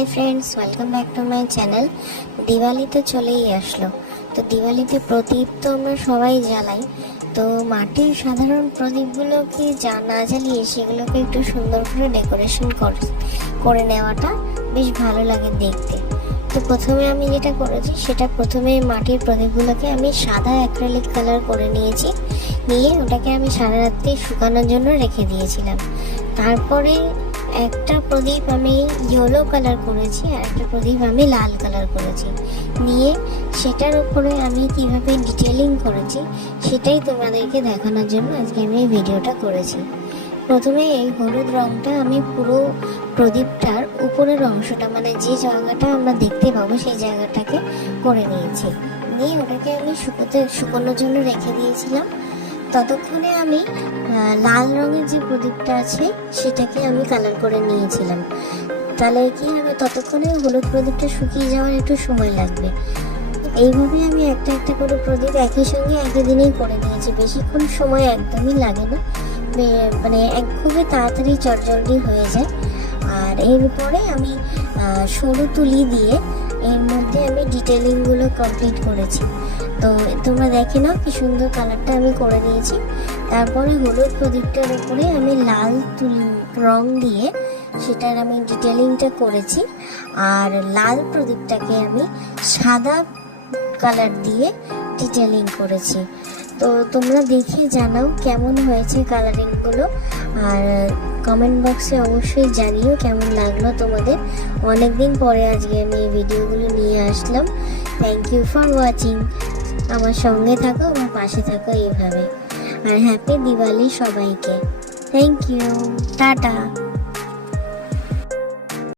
Hi friends, welcome back to my channel. Diwali তো চলেই আসলো। তো দিওয়ালিতে প্রদীপ তো আমরা সবাই জ্বালাই। তো মাটির সাধারণ প্রদীপগুলোকে না জ্বালিয়ে সেগুলোকে একটু সুন্দর করে ডেকোরেশন করে নেওয়াটা বেশ ভালো লাগে দেখতে। তো প্রথমে আমি যেটা করেছি সেটা প্রথমে মাটির প্রদীপগুলোকে আমি সাদা অ্যাক্রিলিক কালার করে নিয়ে ওটাকে আমি সারা রাত্রি শুকানোর জন্য রেখে দিয়েছিলাম। তারপরে একটা প্রদীপ আমি ইয়েলো কালার করেছি আর একটা প্রদীপ আমি লাল কালার করেছি। নিয়ে সেটার উপরে আমি কিভাবে ডিটেলিং করেছি সেটাই তোমাদেরকে দেখানোর জন্য আজকে আমি এই ভিডিওটা করেছি। প্রথমে এই হলুদ রঙটা আমি পুরো প্রদীপটার উপরের অংশটা, মানে যে জায়গাটা আমরা দেখতে পাবো সেই জায়গাটাকে করে নিয়েছি। নিয়ে ওটাকে আমি শুকোনোর জন্য রেখে দিয়েছিলাম। ততক্ষণে আমি লাল রঙের যে প্রদীপটা আছে সেটাকে আমি কালার করে নিয়েছিলাম। তাহলে কি হবে, ততক্ষণে হলুদ প্রদীপটা শুকিয়ে যাওয়ার একটু সময় লাগবে। এইভাবে আমি একটা একটা করে প্রদীপ একই সঙ্গে একই দিনেই করে নিয়েছি। বেশিক্ষণ সময় একদমই লাগে না, মানে খুবই তাড়াতাড়ি চটজলদি হয়ে যায়। আর এরপরে আমি সরু তুলি দিয়ে এর মধ্যে আমি ডিটেলিংগুলো কমপ্লিট করেছি। তো তোমরা দেখে নাও কি সুন্দর কালারটা আমি করে দিয়েছি। তারপরে হলুদ প্রদীপটার উপরে আমি লাল তুলি রং দিয়ে সেটার আমি ডিটেলিংটা করেছি। আর লাল প্রদীপটাকে আমি সাদা কালার দিয়ে ডিটেলিং করেছি। তো তোমরা দেখে জানাও কেমন হয়েছে কালারিংগুলো, আর কমেন্ট বক্সে অবশ্যই জানিও কেমন লাগলো তোমাদের। অনেকদিন পরে আজকে আমি এই ভিডিওগুলো নিয়ে আসলাম। Thank you for watching. আমার সঙ্গে থাকো, আমার পাশে থাকো এইভাবে। আর হ্যাপি দিওয়ালি সবাইকে। Thank you, tata.